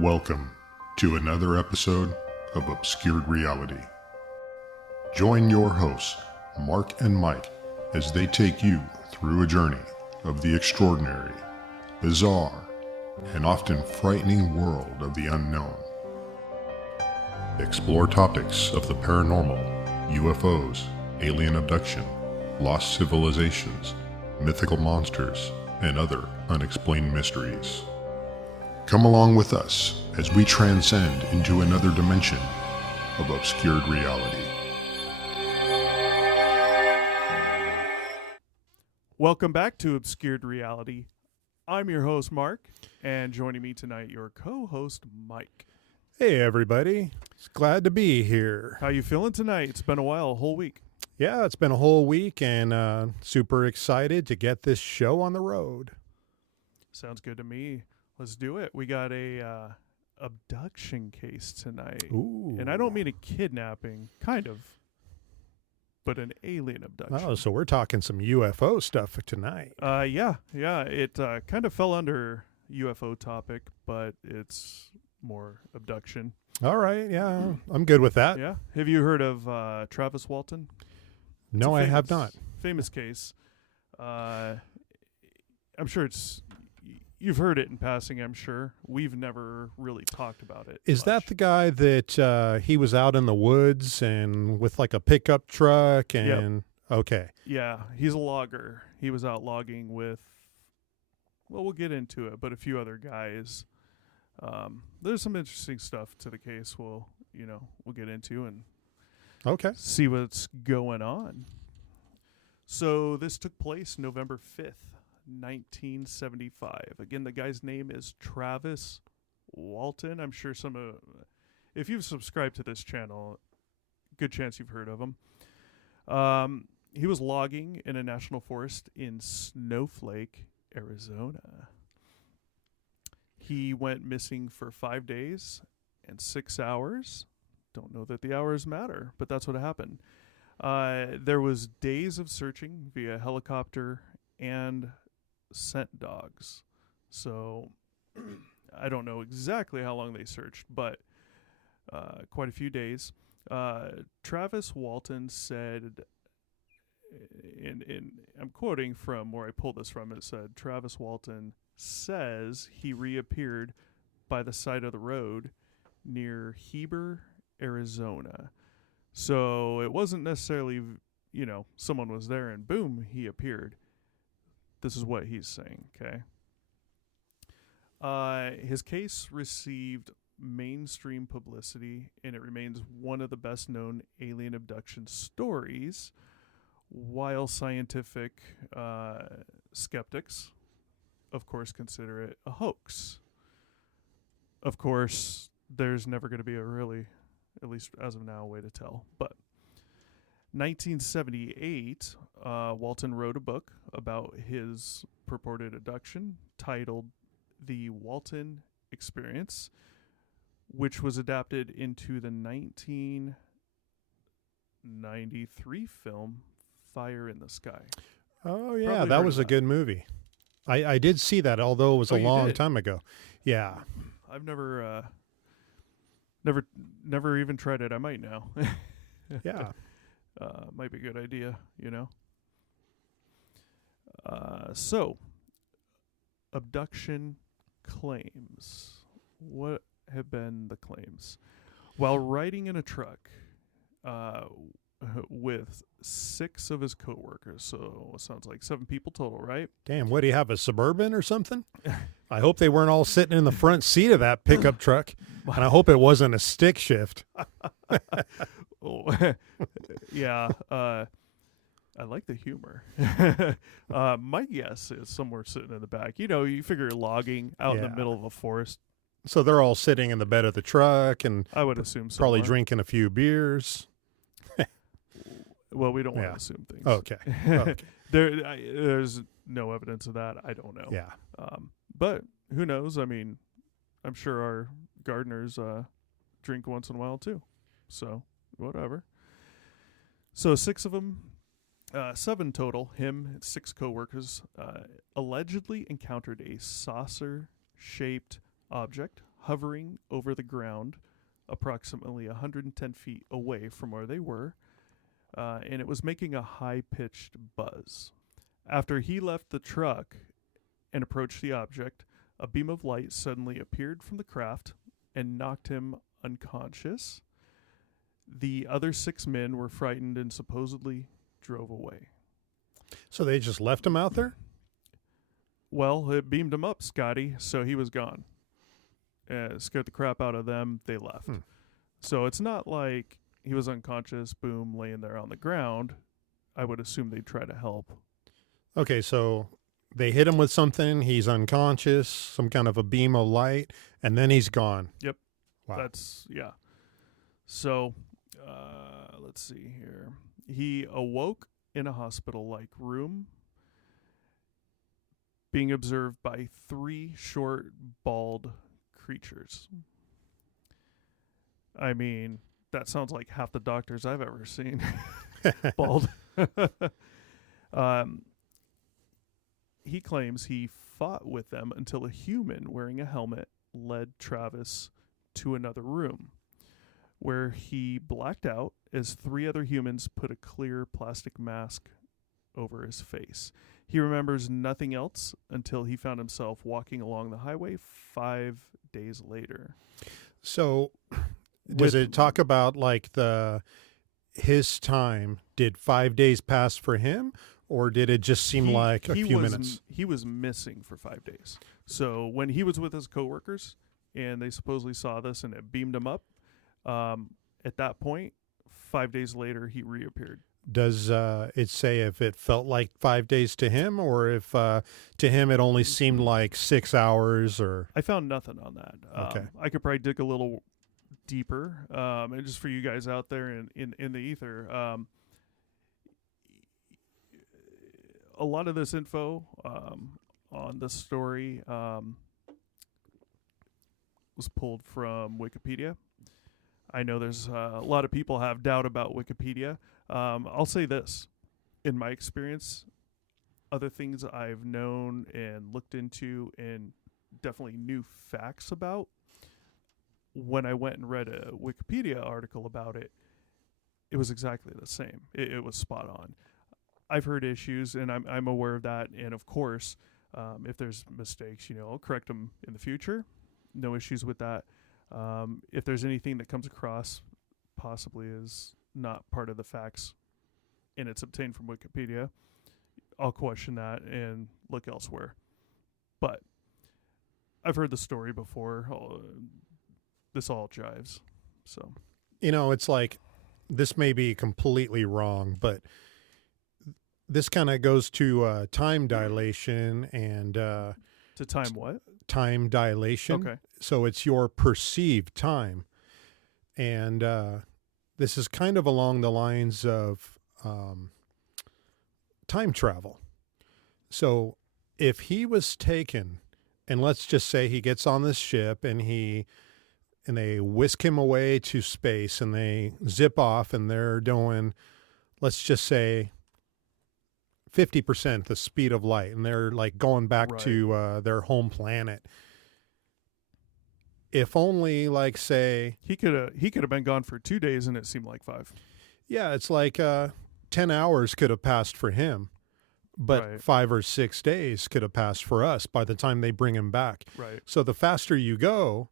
Welcome to another episode of Obscured Reality. Join your hosts, Mark and Mike, as they take you through a journey of the extraordinary, bizarre, and often frightening world of the unknown. Explore topics of the paranormal, UFOs, alien abduction, lost civilizations, mythical monsters, and other unexplained mysteries. Come along with us as we transcend into another dimension of obscured reality. Welcome back to Obscured Reality. I'm your host, Mark, and joining me tonight, your co-host, Mike. Hey, everybody. It's glad to be here. How you feeling tonight? It's been a while, a whole week. Yeah, it's been a whole week, and super excited to get this show on the road. Sounds good to me. Let's do it. We got a abduction case tonight. Ooh. And I don't mean a kidnapping, kind of, but an alien abduction. Oh, so we're talking some UFO stuff tonight. Yeah. It kind of fell under UFO topic, but it's more abduction. All right, yeah, I'm good with that. Yeah. Have you heard of Travis Walton? No, I have not. Famous case. I'm sure you've heard it in passing, I'm sure. We've never really talked about it. Is that the guy that he was out in the woods and with like a pickup truck and okay. Yeah, he's a logger. He was out logging with, well, we'll get into it, but a few other guys. There's some interesting stuff to the case we'll get into and okay. see what's going on. So this took place November 5th. 1975. Again, the guy's name is Travis Walton. I'm sure if you've subscribed to this channel, good chance you've heard of him. He was logging in a national forest in Snowflake, Arizona. He went missing for 5 days and 6 hours. Don't know that the hours matter, but that's what happened. There was days of searching via helicopter and scent dogs. So I don't know exactly how long they searched, but quite a few days. Travis Walton said, and I'm quoting from where I pulled this from, it said, Travis Walton says he reappeared by the side of the road near Heber, Arizona. So it wasn't necessarily, someone was there and boom, he appeared. This is what he's saying, okay? His case received mainstream publicity, and it remains one of the best-known alien abduction stories, while scientific skeptics, of course, consider it a hoax. Of course, there's never going to be a really, at least as of now, way to tell, but 1978, Walton wrote a book about his purported abduction titled The Walton Experience, which was adapted into the 1993 film Fire in the Sky. Oh, yeah, Probably that heard was of a good movie. I did see that, although it was a long time ago. Yeah. I've never even tried it. I might now. Yeah. Might be a good idea, So, abduction claims. What have been the claims? While riding in a truck with 6 of his coworkers, so it sounds like 7 people total, right? Damn, what do you have, a Suburban or something? I hope they weren't all sitting in the front seat of that pickup truck, and I hope it wasn't a stick shift. Yeah, I like the humor. My guess is somewhere sitting in the back. You figure logging out in the middle of a forest. So they're all sitting in the bed of the truck and I would assume so. probably drinking a few beers. Well, we don't want to assume things. Okay. There's no evidence of that. I don't know. Yeah. But who knows? I mean, I'm sure our gardeners drink once in a while too. So whatever. So 6 of them, 7 total, him and 6 coworkers, allegedly encountered a saucer-shaped object hovering over the ground approximately 110 feet away from where they were, and it was making a high-pitched buzz. After he left the truck and approached the object, a beam of light suddenly appeared from the craft and knocked him unconscious. The other 6 men were frightened and supposedly drove away. So they just left him out there? Well, it beamed him up, Scotty, so he was gone. Scared the crap out of them. They left. So it's not like he was unconscious, boom, laying there on the ground. I would assume they'd try to help. Okay, so they hit him with something. He's unconscious, some kind of a beam of light, and then he's gone. Yep. Wow. Yeah. So, let's see here. He awoke in a hospital-like room, being observed by 3 short, bald creatures. I mean, that sounds like half the doctors I've ever seen. Bald. He claims he fought with them until a human wearing a helmet led Travis to another room, where he blacked out as 3 other humans put a clear plastic mask over his face. He remembers nothing else until he found himself walking along the highway 5 days later. So does it talk about like his time? Did 5 days pass for him, or did it just seem like a few minutes? He was missing for 5 days. So when he was with his coworkers and they supposedly saw this and it beamed him up, at that point, 5 days later, he reappeared. Does it say if it felt like 5 days to him, or if to him it only seemed like 6 hours? Or I found nothing on that. Okay. I could probably dig a little deeper, and just for you guys out there in the ether, a lot of this info on this story was pulled from Wikipedia. I know there's a lot of people have doubt about Wikipedia. I'll say this. In my experience, other things I've known and looked into and definitely knew facts about, when I went and read a Wikipedia article about it, it was exactly the same. It was spot on. I've heard issues, and I'm aware of that. And of course, if there's mistakes, I'll correct them in the future. No issues with that. If there's anything that comes across possibly is not part of the facts and it's obtained from Wikipedia, I'll question that and look elsewhere. But I've heard the story before. This all jives. So, it's like, this may be completely wrong, but this kind of goes to time dilation and to time what? Time dilation. Okay. So it's your perceived time. And this is kind of along the lines of time travel. So if he was taken, and let's just say he gets on this ship and they whisk him away to space and they zip off and they're doing, let's just say, 50% the speed of light, and they're like going back to their home planet. If only, like, say, he could have been gone for 2 days and it seemed like 5. Yeah, it's like 10 hours could have passed for him, but 5 or 6 days could have passed for us by the time they bring him back. Right. So the faster you go,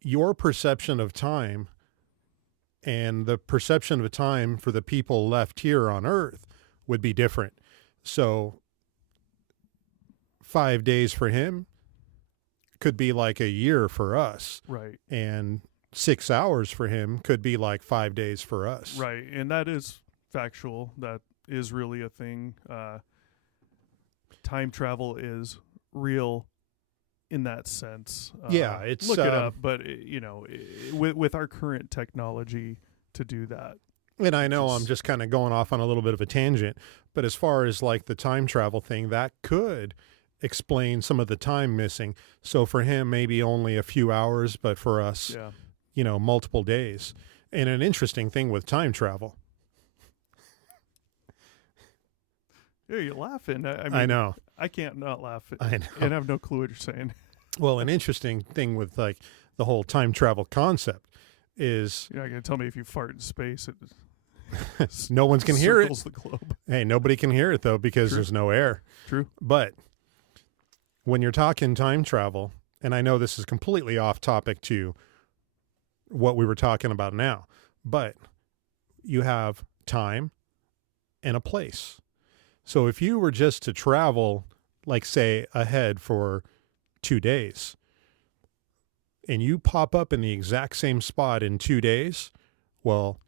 your perception of time and the perception of time for the people left here on Earth would be different. So 5 days for him could be like a year for us. Right. And 6 hours for him could be like 5 days for us. Right. And that is factual. That is really a thing. Time travel is real in that sense. Yeah, it's look it up, but with our current technology to do that. And I know I'm just kind of going off on a little bit of a tangent, but as far as like the time travel thing, that could explain some of the time missing. So for him, maybe only a few hours, but for us, multiple days. And an interesting thing with time travel. Yeah, you're laughing. I mean, I know. I can't not laugh. I know. And I have no clue what you're saying. Well, an interesting thing with like the whole time travel concept is You're not going to tell me if you fart in space, it no one's can hear it. circles the globe. Hey, nobody can hear it though because True. there's no air. True. But when you're talking time travel, and I know this is completely off topic to what we were talking about now, but you have time and a place. So if you were just to travel, like say ahead for 2 days, and you pop up in the exact same spot in 2 days, well,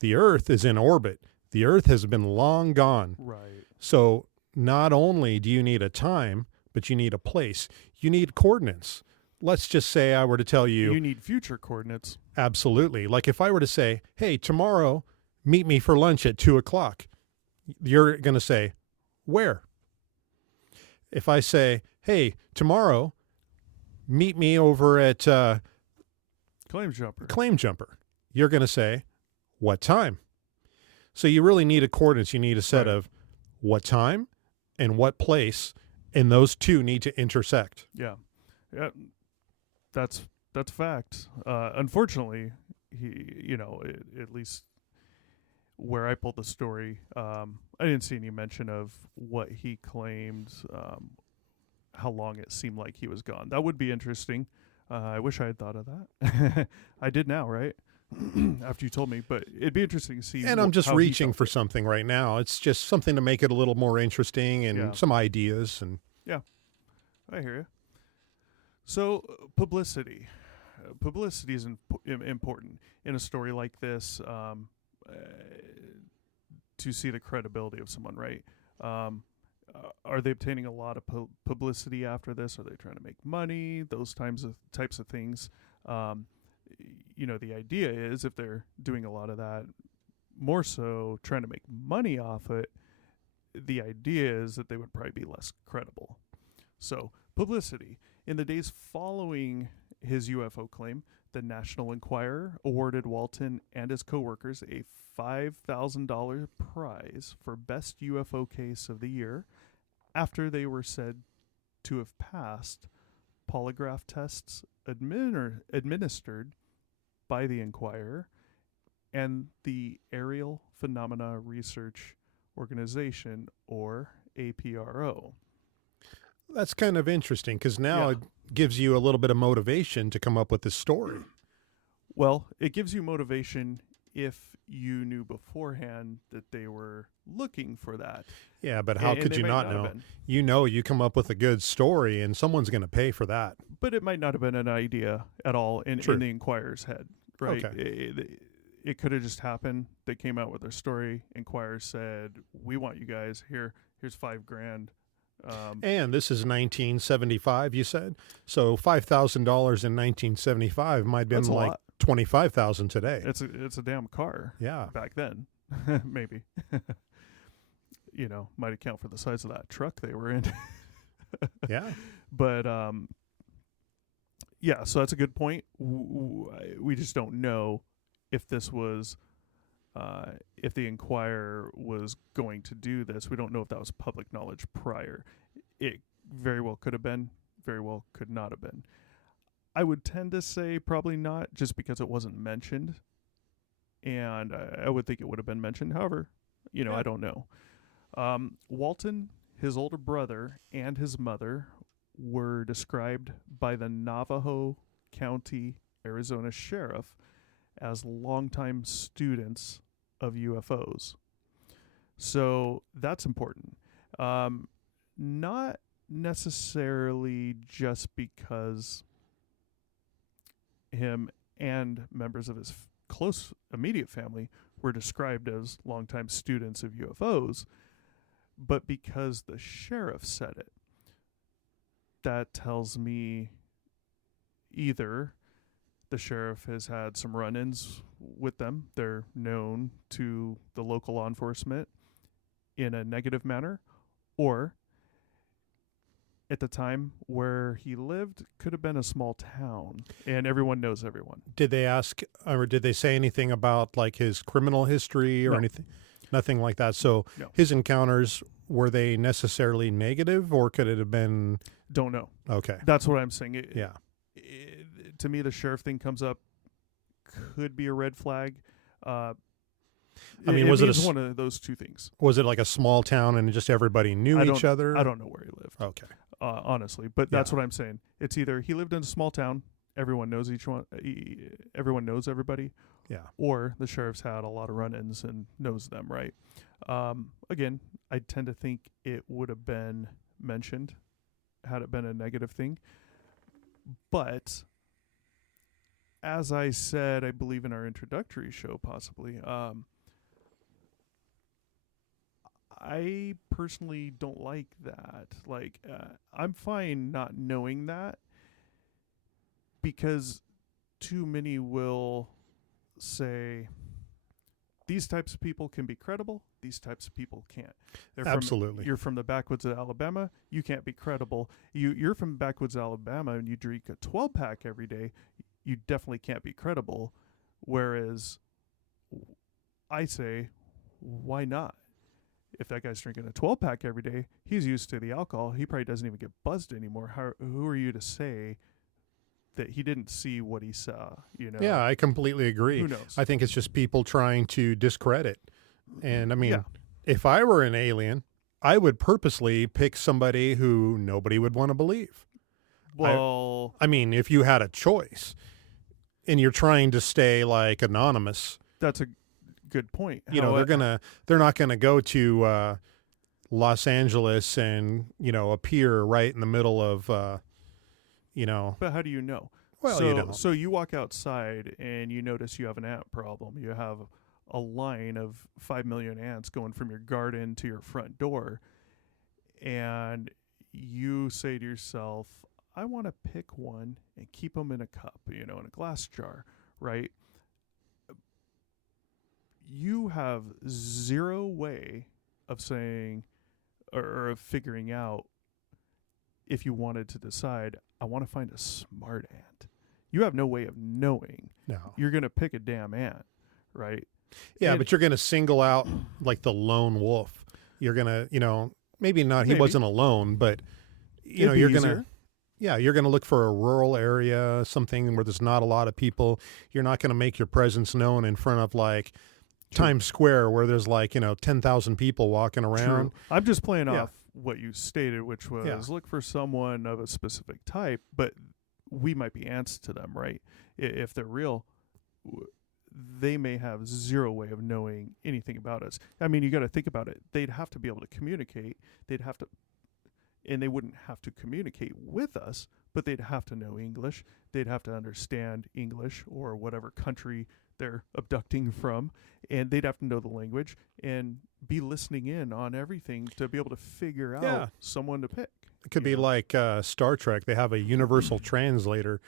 the Earth is in orbit. The Earth has been long gone. Right. So not only do you need a time, but you need a place. You need coordinates. Let's just say I were to tell you. You need future coordinates. Absolutely. Like if I were to say, hey, tomorrow, meet me for lunch at 2:00, you're going to say, where? If I say, hey, tomorrow, meet me over at Claim jumper. Claim Jumper, you're going to say, what time? So you really need a coordinates. You need a set Right. of what time and what place, and those two need to intersect. Yeah. Yeah. That's fact. Unfortunately, at least where I pulled the story, I didn't see any mention of what he claimed, how long it seemed like he was gone. That would be interesting. I wish I had thought of that. I did now, right? After you told me, but it'd be interesting to see. And I'm just how he reaching felt for it. something right now. It's just something to make it a little more interesting and Yeah. some ideas. And I hear you. So publicity. Publicity is important in a story like this, to see the credibility of someone, right? Are they obtaining a lot of publicity after this? Are they trying to make money? Those types of things. The idea is if they're doing a lot of that, more so trying to make money off it, the idea is that they would probably be less credible. So publicity. In the days following his UFO claim, the National Enquirer awarded Walton and his coworkers a $5,000 prize for best UFO case of the year after they were said to have passed polygraph tests administered by the Enquirer and the Aerial Phenomena Research Organization, or APRO. that's kind of interesting because now Yeah. it gives you a little bit of motivation to come up with this story. Well, it gives you motivation if you knew beforehand that they were looking for that. Yeah, but how And could they you might not have know? been. You come up with a good story and someone's going to pay for that. But it might not have been an idea at all in True. the Enquirer's head, right? Okay. It could have just happened. They came out with their story. Enquirer said, "We want you guys here. Here's $5,000." And this is 1975, you said? So $5,000 in 1975 might have been That's a like lot. $25,000 today. It's a damn car. Yeah. Back then, maybe. Might account for the size of that truck they were in. Yeah. But yeah, so that's a good point. We just don't know if this was, if the Enquirer was going to do this. We don't know if that was public knowledge prior. It very well could have been, very well could not have been. I would tend to say probably not, just because it wasn't mentioned. And I would think it would have been mentioned. However, Yeah. I don't know. Walton, his older brother, and his mother were described by the Navajo County, Arizona sheriff as longtime students of UFOs. So that's important. Not necessarily just because him and members of his close immediate family were described as longtime students of UFOs, but because the sheriff said it. That tells me either the sheriff has had some run-ins with them. They're known to the local law enforcement in a negative manner, or at the time where he lived could have been a small town and everyone knows everyone. Did they ask or did they say anything about like his criminal history or No. anything? Nothing like that. So No. his encounters, were they necessarily negative, or could it have been? Don't know. Okay. That's what I'm saying. Yeah. To me, the sheriff thing comes up, could be a red flag. I mean, was it means one of those two things? Was it like a small town and just everybody knew each other? I don't know where he lived. Okay. Honestly, but that's what I'm saying. It's either he lived in a small town, everyone knows everyone knows everybody, Yeah. or the sheriff's had a lot of run-ins and knows them, right? Again, I tend to think it would have been mentioned had it been a negative thing. But as I said, I believe in our introductory show, possibly, I personally don't like that. Like, I'm fine not knowing that, because too many will say these types of people can be credible, these types of people can't. Absolutely. You're from the backwoods of Alabama, you can't be credible. You're from backwoods of Alabama and you drink a 12-pack every day, you definitely can't be credible. Whereas I say, why not? If that guy's drinking a 12-pack every day, he's used to the alcohol. He probably doesn't even get buzzed anymore. Who are you to say that he didn't see what he saw? You know? Yeah, I completely agree. Who knows? I think it's just people trying to discredit. And I mean, if I were an alien, I would purposely pick somebody who nobody would want to believe. Well, I mean, if you had a choice and you're trying to stay like anonymous, that's a good point. you know, they're not gonna go to Los Angeles and, you know, appear right in the middle of you know. But how do you know? Well, you don't. So you walk outside and you notice you have an ant problem. You have a line of 5 million ants going from your garden to your front door, and you say to yourself, I want to pick one and keep them in a cup, you know, in a glass jar, right? You have zero way of saying or of figuring out, if you wanted to decide, I want to find a smart ant. You have no way of knowing. No. You're going to pick a damn ant, right? Yeah, And but you're going to single out like the lone wolf. You're going to, you know, maybe not, he Maybe. wasn't alone, but, you know, it'd be you're going to, easier. yeah, you're going to look for a rural area, something where there's not a lot of people. You're not going to make your presence known in front of like Times Square where there's like, you know, 10,000 people walking around. True. I'm just playing Yeah. off what you stated, which was look for someone of a specific type, but we might be ants to them, right? If they're real, they may have zero way of knowing anything about us. I mean, you got to think about it. They'd have to be able to communicate. And they wouldn't have to communicate with us, but they'd have to know English. They'd have to understand English or whatever country they're abducting from, and they'd have to know the language and be listening in on everything to be able to figure out someone to pick. It could be like Star Trek. They have a universal translator.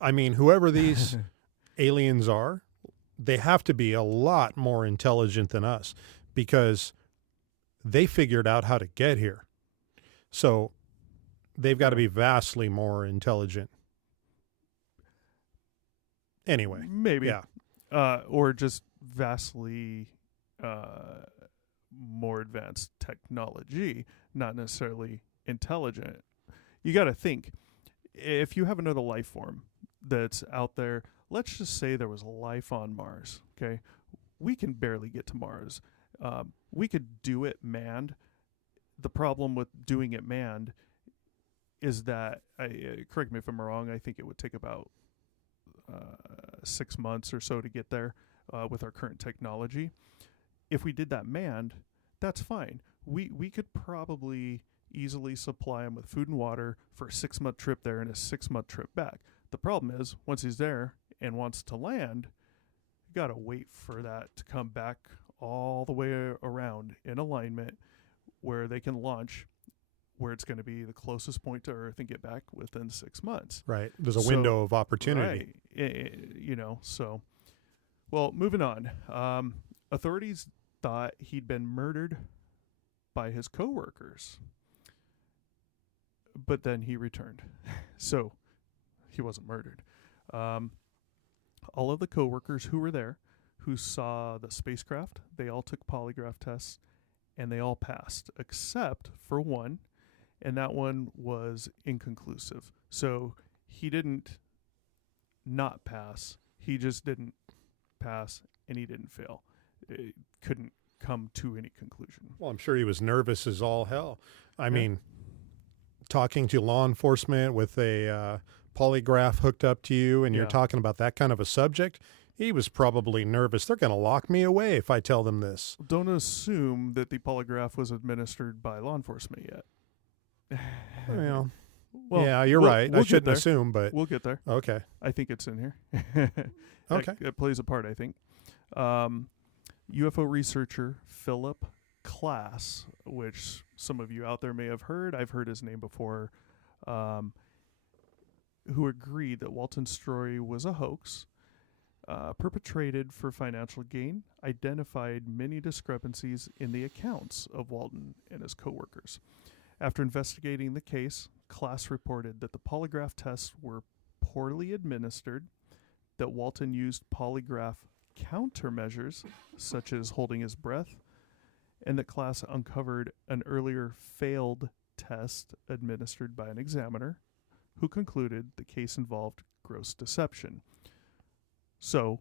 I mean, whoever these aliens are, they have to be a lot more intelligent than us because they figured out how to get here. So they've got to be vastly more intelligent. Anyway. Maybe. Yeah. Or just vastly more advanced technology, not necessarily intelligent. You got to think, if you have another life form that's out there, let's just say there was life on Mars, okay? We can barely get to Mars. We could do it manned. The problem with doing it manned is that, correct me if I'm wrong, I think it would take about 6 months or so to get there with our current technology. If we did that manned, that's fine. We could probably easily supply him with food and water for a 6-month trip there and a 6-month trip back. The problem is, once he's there and wants to land, you got to wait for that to come back all the way around in alignment where they can launch, where it's going to be the closest point to Earth and get back within 6 months. Right. There's a window of opportunity. Right. You know, so, well, moving on. Authorities thought he'd been murdered by his coworkers, but then he returned. So he wasn't murdered. All of the coworkers who were there, who saw the spacecraft. They all took polygraph tests, and they all passed, except for one, and that one was inconclusive. So he didn't not pass. He just didn't pass, and he didn't fail. It couldn't come to any conclusion. Well, I'm sure he was nervous as all hell. I mean, talking to law enforcement with a polygraph hooked up to you, and you're talking about that kind of a subject, he was probably nervous. They're going to lock me away if I tell them this. Don't assume that the polygraph was administered by law enforcement yet. Well, Well, yeah, you're right. we'll I get shouldn't there. assume, but We'll get there. okay. I think it's in here. Okay. It plays a part, I think. UFO researcher Philip Klass, which some of you out there may have heard. I've heard his name before. Who agreed that Walton's story was a hoax, perpetrated for financial gain, identified many discrepancies in the accounts of Walton and his coworkers. After investigating the case, Klass reported that the polygraph tests were poorly administered, that Walton used polygraph countermeasures, such as holding his breath, and that Klass uncovered an earlier failed test administered by an examiner who concluded the case involved gross deception. So,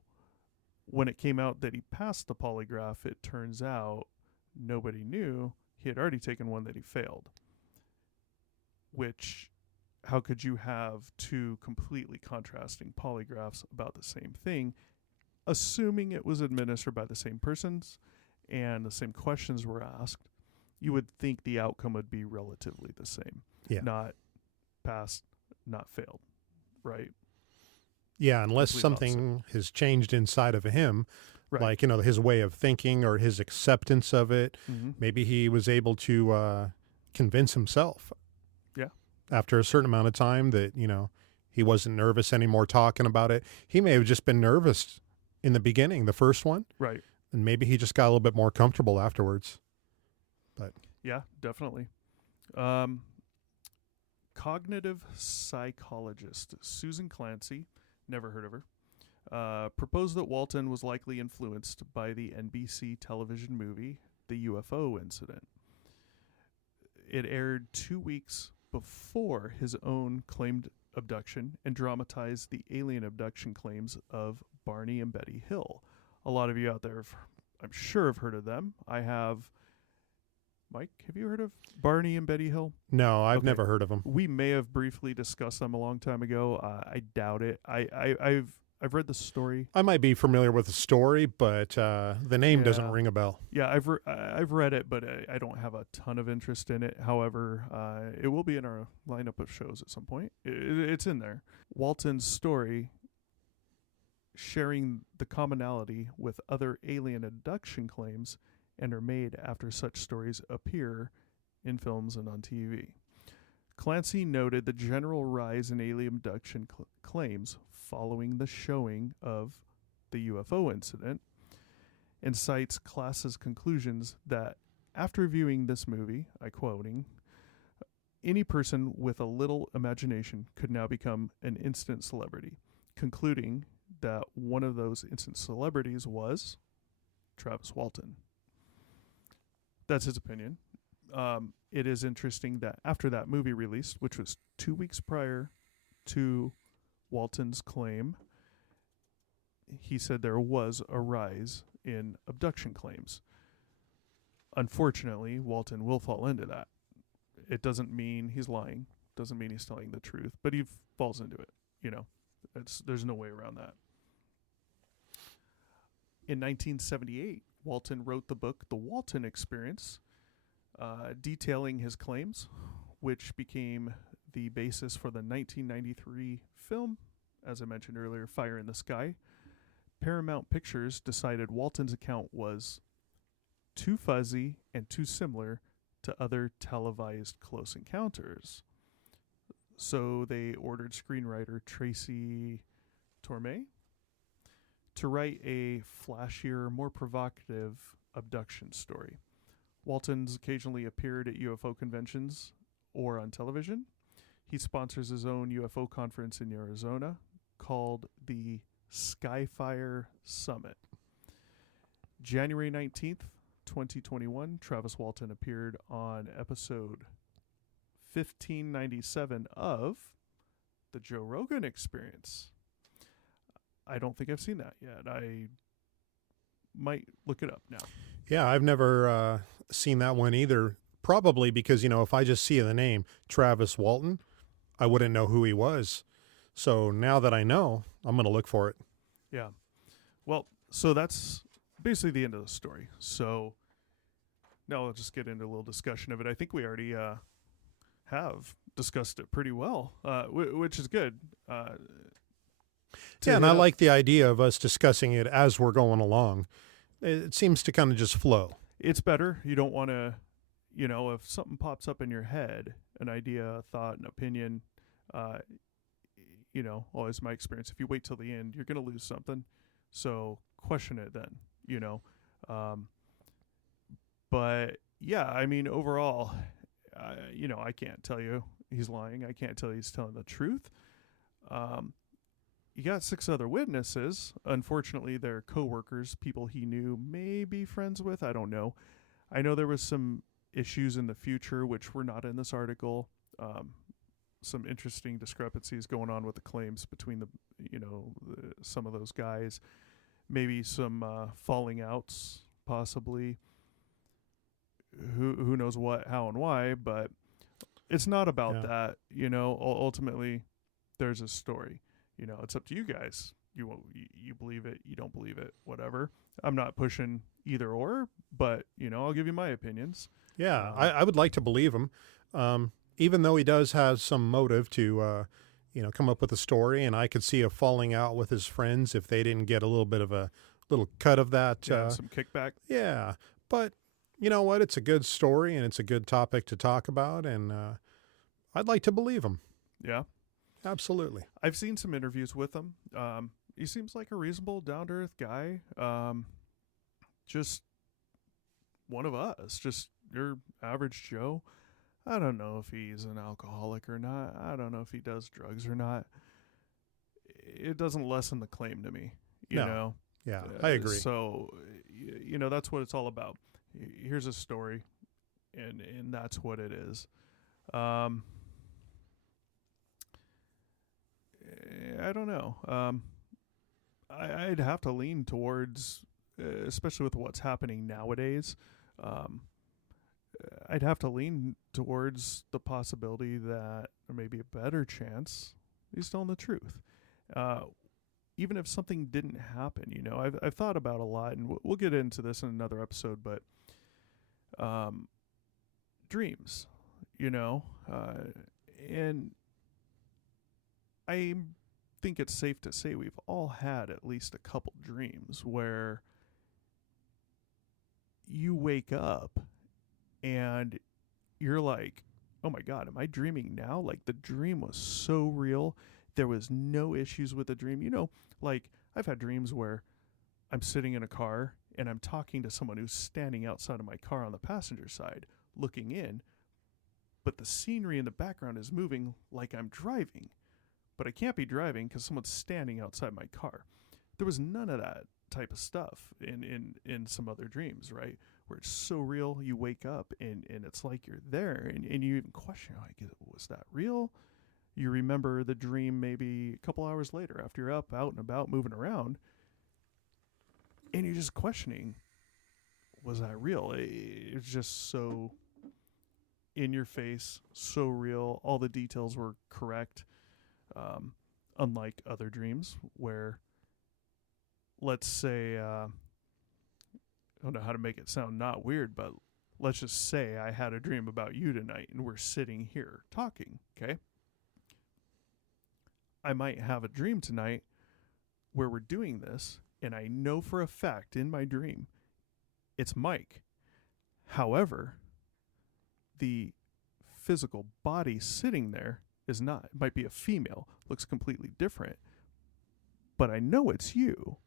when it came out that he passed the polygraph, it turns out nobody knew he had already taken one that he failed. Which, how could you have two completely contrasting polygraphs about the same thing, assuming it was administered by the same persons and the same questions were asked? You would think the outcome would be relatively the same. Yeah. Not passed, not failed, right? Yeah, unless Complete something has changed inside of him, Right. like, his way of thinking or his acceptance of it. Mm-hmm. Maybe he was able to convince himself. Yeah. After a certain amount of time that, he wasn't nervous anymore talking about it. He may have just been nervous in the beginning, the first one. Right. And maybe he just got a little bit more comfortable afterwards. But Yeah, definitely. Cognitive psychologist Susan Clancy, never heard of her, proposed that Walton was likely influenced by the NBC television movie, The UFO Incident. It aired 2 weeks before his own claimed abduction and dramatized the alien abduction claims of Barney and Betty Hill. A lot of you out there, I'm sure, have heard of them. I have. Mike, have you heard of Barney and Betty Hill? no, I've Okay. never heard of him. We may have briefly discussed them a long time ago. I doubt it. I've read the story. I might be familiar with the story, but the name doesn't ring a bell. Yeah, I've read it, but I don't have a ton of interest in it. However, it will be in our lineup of shows at some point. It's in there. Walton's story, sharing the commonality with other alien abduction claims, and are made after such stories appear in films and on TV. Clancy noted the general rise in alien abduction claims following the showing of the UFO incident, and cites Klass's conclusions that after viewing this movie, I quoting, any person with a little imagination could now become an instant celebrity, concluding that one of those instant celebrities was Travis Walton. That's his opinion. It is interesting that after that movie released, which was 2 weeks prior to Walton's claim, he said there was a rise in abduction claims. Unfortunately, Walton will fall into that. It doesn't mean he's lying, doesn't mean he's telling the truth, but he falls into it. There's no way around that. In 1978, Walton wrote the book The Walton Experience, detailing his claims, which became the basis for the 1993 film, as I mentioned earlier, Fire in the Sky. Paramount Pictures decided Walton's account was too fuzzy and too similar to other televised close encounters. So they ordered screenwriter Tracy Torme to write a flashier, more provocative abduction story. Walton's occasionally appeared at UFO conventions or on television. He sponsors his own UFO conference in Arizona called the Skyfire Summit. January 19th, 2021, Travis Walton appeared on episode 1597 of The Joe Rogan Experience. I don't think I've seen that yet. I might look it up now. Yeah, I've never seen that one either. Probably because, if I just see the name Travis Walton, I wouldn't know who he was. So now that I know, I'm going to look for it. Yeah. Well, so that's basically the end of the story. So now I'll just get into a little discussion of it. I think we already have discussed it pretty well, which is good. Yeah, and I like the idea of us discussing it as we're going along. It seems to kind of just flow. It's better. You don't want to, if something pops up in your head, an idea, a thought, an opinion, always my experience, if you wait till the end, you're going to lose something. So question it then, But yeah, I mean, overall, I can't tell you he's lying. I can't tell you he's telling the truth. You got 6 other witnesses. Unfortunately, they're coworkers, people he knew, maybe friends with. I don't know. I know there was some issues in the future, which were not in this article. Some interesting discrepancies going on with the claims between some of those guys. Maybe some falling outs, possibly. Who knows what, how, and why? But it's not about that. Ultimately, there's a story. It's up to you guys. You believe it, you don't believe it, whatever. I'm not pushing either or, but I'll give you my opinions. Yeah, I would like to believe him, even though he does have some motive to, come up with a story. And I could see a falling out with his friends if they didn't get a little bit of a little cut of that. Some kickback. Yeah, but you know what? It's a good story and it's a good topic to talk about, and I'd like to believe him. Yeah. Absolutely. I've seen some interviews with him. He seems like a reasonable, down-to-earth guy. Just one of us, just your average Joe. I don't know if he's an alcoholic or not. I don't know if he does drugs or not. It doesn't lessen the claim to me, you know? Yeah, I agree. So, that's what it's all about. Here's a story, and that's what it is. I don't know. I'd have to lean towards, especially with what's happening nowadays, I'd have to lean towards the possibility that there may be a better chance he's telling the truth. Even if something didn't happen, I've thought about a lot, and we'll get into this in another episode, but dreams, and I think it's safe to say we've all had at least a couple dreams where you wake up and you're like, oh my God, am I dreaming now? Like, the dream was so real. There was no issues with the dream. Like, I've had dreams where I'm sitting in a car and I'm talking to someone who's standing outside of my car on the passenger side looking in, but the scenery in the background is moving like I'm driving. But I can't be driving because someone's standing outside my car. There was none of that type of stuff in some other dreams, right? Where it's so real, you wake up and it's like you're there, and you even question, like, was that real? You remember the dream maybe a couple hours later after you're up, out and about, moving around, and you're just questioning, was that real? It's just so in your face, so real. All the details were correct. Unlike other dreams where, let's say, I don't know how to make it sound not weird, but let's just say I had a dream about you tonight and we're sitting here talking, okay? I might have a dream tonight where we're doing this, and I know for a fact in my dream it's Mike. However, the physical body sitting there is not. It might be a female, looks completely different, but I know it's you.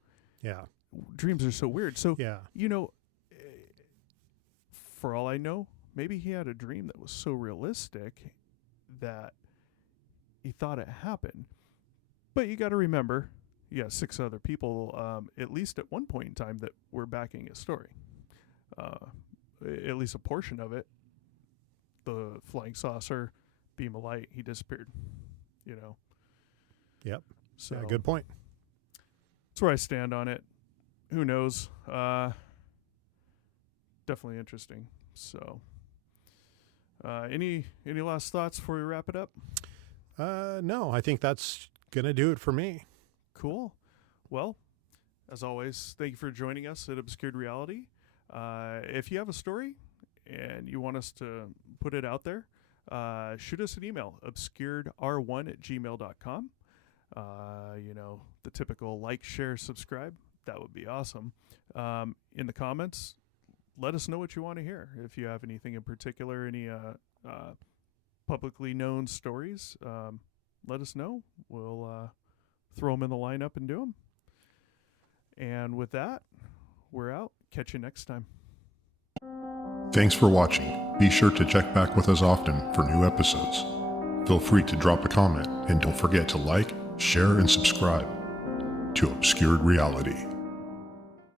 Yeah. Dreams are so weird. So, yeah. For all I know, maybe he had a dream that was so realistic that he thought it happened. But you got to remember, you got 6 other people, at least at one point in time, that were backing his story. At least a portion of it. The flying saucer, beam of light, he disappeared. Yep. So Yeah, good point. that's where I stand on it. Who knows? Definitely interesting. So, any last thoughts before we wrap it up? No, I think that's going to do it for me. Cool. Well, as always, thank you for joining us at Obscured Reality. If you have a story and you want us to put it out there, shoot us an email, obscuredr1@gmail.com. The typical like, share, subscribe. That would be awesome. In the comments, let us know what you want to hear. If you have anything in particular, any publicly known stories, let us know. We'll throw them in the lineup and do them. And with that, we're out. Catch you next time. Thanks for watching. Be sure to check back with us often for new episodes. Feel free to drop a comment, and don't forget to like, share, and subscribe to Obscured Reality.